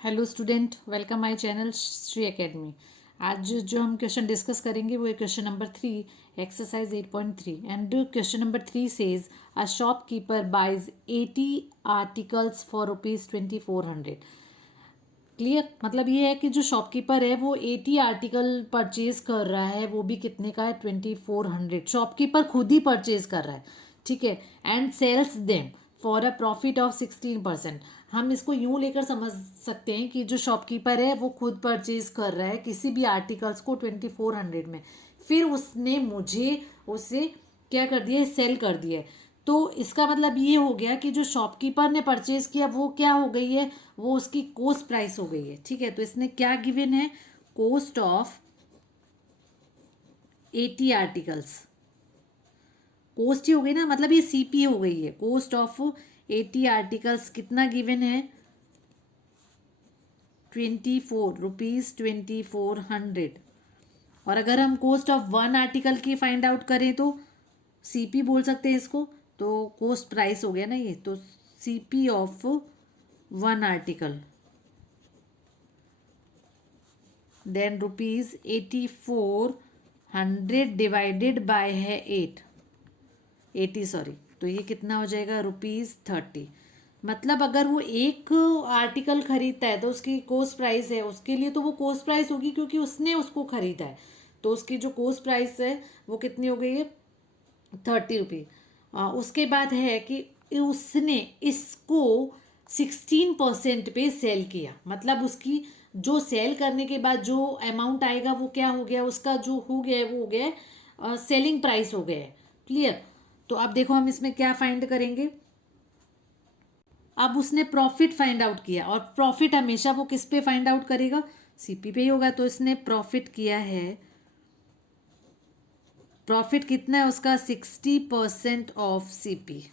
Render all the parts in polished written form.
Hello student, welcome my channel Shri academy. आज जो हम क्वेश्चन डिस्कस करेंगे वो है question number 3, exercise 8.3। And question number 3 says a shopkeeper buys 80 articles for ₹2400। Clear? मतलब ये है कि जो शॉपकीपर है वो 80 आर्टिकल परचेज कर रहा है, वो भी कितने का है? 2400। शॉपकीपर खुद ही परचेज कर रहा है, ठीक है। And sells them for a profit of 16%। हम इसको यूं लेकर समझ सकते हैं कि जो शॉपकीपर है वो खुद परचेज कर रहा है किसी भी आर्टिकल्स को 2400 में, फिर उसने मुझे उसे क्या कर दिया है? सेल कर दिया है। तो इसका मतलब ये हो गया कि जो शॉपकीपर ने परचेज किया वो क्या हो गई है? वो उसकी कोस्ट प्राइस हो गई है, ठीक है। तो इसने क्या गिवन है? Cost of 80 articles. कोस्ट ही हो गई ना, मतलब ये सीपी हो गई है। कोस्ट ऑफ 80 आर्टिकल्स कितना गिवन है? 24 रुपीज 2400। और अगर हम कोस्ट ऑफ वन आर्टिकल की फाइंड आउट करें तो सीपी बोल सकते हैं इसको। तो कोस्ट प्राइस हो गया ना ये, तो CP of one article then ₹8400 divided by है 80, सॉरी। तो ये कितना हो जाएगा? ₹30। मतलब अगर वो एक आर्टिकल खरीदता है तो उसकी कोस्ट प्राइस है, उसके लिए तो वो कोस्ट प्राइस होगी क्योंकि उसने उसको खरीदा है। तो उसकी जो कोस्ट प्राइस है वो कितनी हो गई है? 30 रुपीज। उसके बाद है कि उसने इसको 16% पे सेल किया। मतलब उसकी जो सेल करने के बाद जो अमाउंट आएगा वो क्या हो गया? उसका जो हो गया है वो हो गया है सेलिंग प्राइस हो गया है। क्लियर? तो अब देखो हम इसमें क्या फाइंड करेंगे। अब उसने प्रॉफिट फाइंड आउट किया, और प्रॉफिट हमेशा वो किस पे फाइंड आउट करेगा? सीपी पे ही होगा। तो इसने प्रॉफिट किया है, प्रॉफिट कितना है उसका? 60% ऑफ सीपी।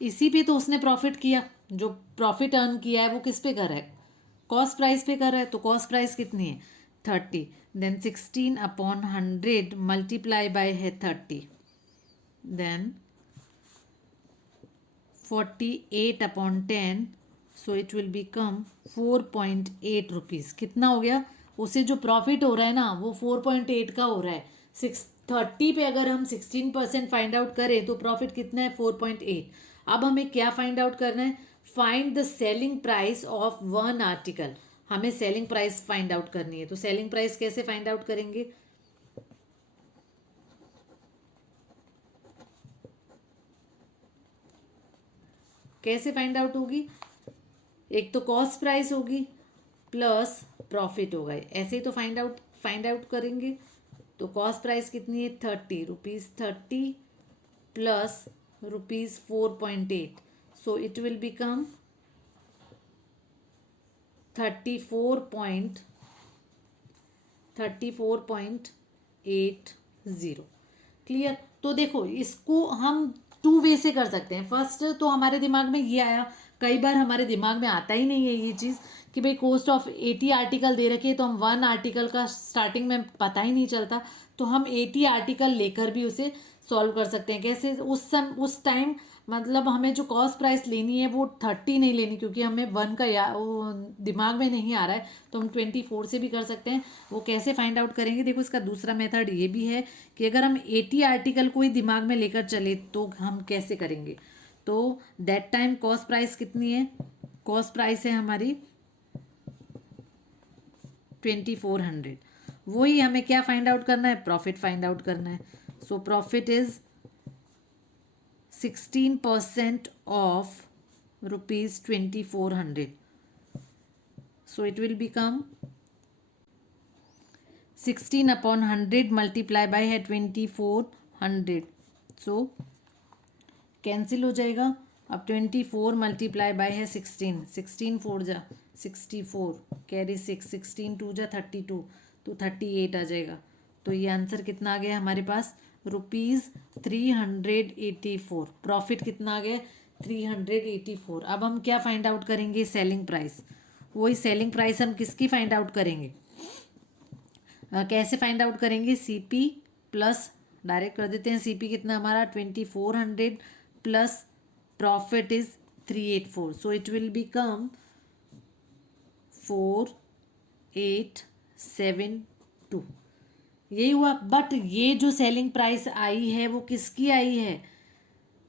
इसी पे तो उसने प्रॉफिट किया। जो प्रॉफिट अर्न किया है वो किस पे कर रहा है? कॉस्ट प्राइस पे कर रहा है। तो कॉस्ट प्राइस कितनी है? 30। देन 16/100 मल्टीप्लाई बाय है 30। Then 48/10। So it will become 4.8 rupees. कितना हो गया? उसे जो प्रॉफिट हो रहा है ना वो 4.8 का हो रहा है। 30 पे अगर हम 16% फाइंड आउट करें तो प्रॉफिट कितना है? 4.8। अब हमें क्या फाइंड आउट करना है? Find the selling price of one article. हमें सेलिंग प्राइस फाइंड आउट करनी है। तो सेलिंग प्राइस कैसे फाइंड आउट करेंगे? कैसे फाइंड आउट होगी? एक तो कॉस्ट प्राइस होगी प्लस प्रॉफिट होगा, ऐसे ही तो फाइंड आउट करेंगे। तो कॉस्ट प्राइस कितनी है? 30 rupees 30 plus ₹4.8। So it will become 34.80। Clear? तो देखो इसको हम टू वे से कर सकते हैं। फर्स्ट तो हमारे दिमाग में ये आया, कई बार हमारे दिमाग में आता ही नहीं है ये चीज़ कि भाई कोस्ट ऑफ 80 आर्टिकल दे रखी है तो हम वन आर्टिकल का स्टार्टिंग में पता ही नहीं चलता। तो हम 80 आर्टिकल लेकर भी उसे सॉल्व कर सकते हैं। कैसे? उस टाइम मतलब हमें जो कॉस्ट प्राइस लेनी है वो 30 नहीं लेनी, क्योंकि हमें वन का वो दिमाग में नहीं आ रहा है। तो हम 24 से भी कर सकते हैं। वो कैसे फाइंड आउट करेंगे? देखो इसका दूसरा मेथड ये भी है कि अगर हम 80 आर्टिकल को ही दिमाग में लेकर चले तो हम कैसे करेंगे? तो दैट टाइम कॉस्ट प्राइस कितनी है? कॉस्ट प्राइस है हमारी 2400। वही हमें क्या फाइंड आउट करना है? प्रॉफिट फाइंड आउट करना है। So profit is 16% of ₹2400। So it will become 16/100 multiply by है 2400। सो कैंसिल हो जाएगा। अब 24 मल्टीप्लाई बाय है 16, 16 4 जा 64, कैरी 6, 16 2 जा 32, तो 38 आ जाएगा। तो ये आंसर कितना आ गया हमारे पास? ₹384। प्रॉफिट कितना आ गया? 384। अब हम क्या फाइंड आउट करेंगे? Selling price. वही सेलिंग प्राइस हम किसकी फाइंड आउट करेंगे? कैसे फाइंड आउट करेंगे? सीपी प्लस, डायरेक्ट कर देते हैं। सीपी कितना हमारा? 2400 plus profit is 384। So it will become 4872 यही हुआ। बट ये जो सेलिंग प्राइस आई है वो किसकी आई है?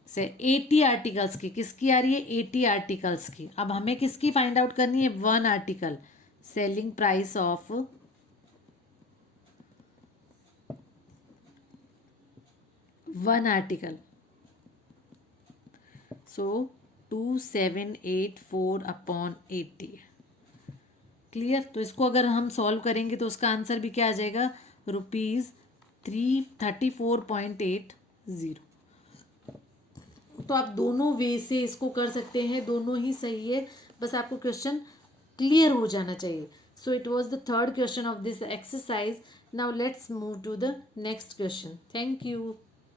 से 80 आर्टिकल्स की। किसकी आ रही है? 80 आर्टिकल्स की। अब हमें किसकी फाइंड आउट करनी है? One article. Selling price of one article. So 2784 upon 80। Clear? तो इसको अगर हम सॉल्व करेंगे तो उसका आंसर भी क्या आ जाएगा? ₹334.80। तो आप दोनों वे से इसको कर सकते हैं, दोनों ही सही है, बस आपको क्वेश्चन क्लियर हो जाना चाहिए। So it was the third question of this exercise. Now let's move to the next question. Thank you.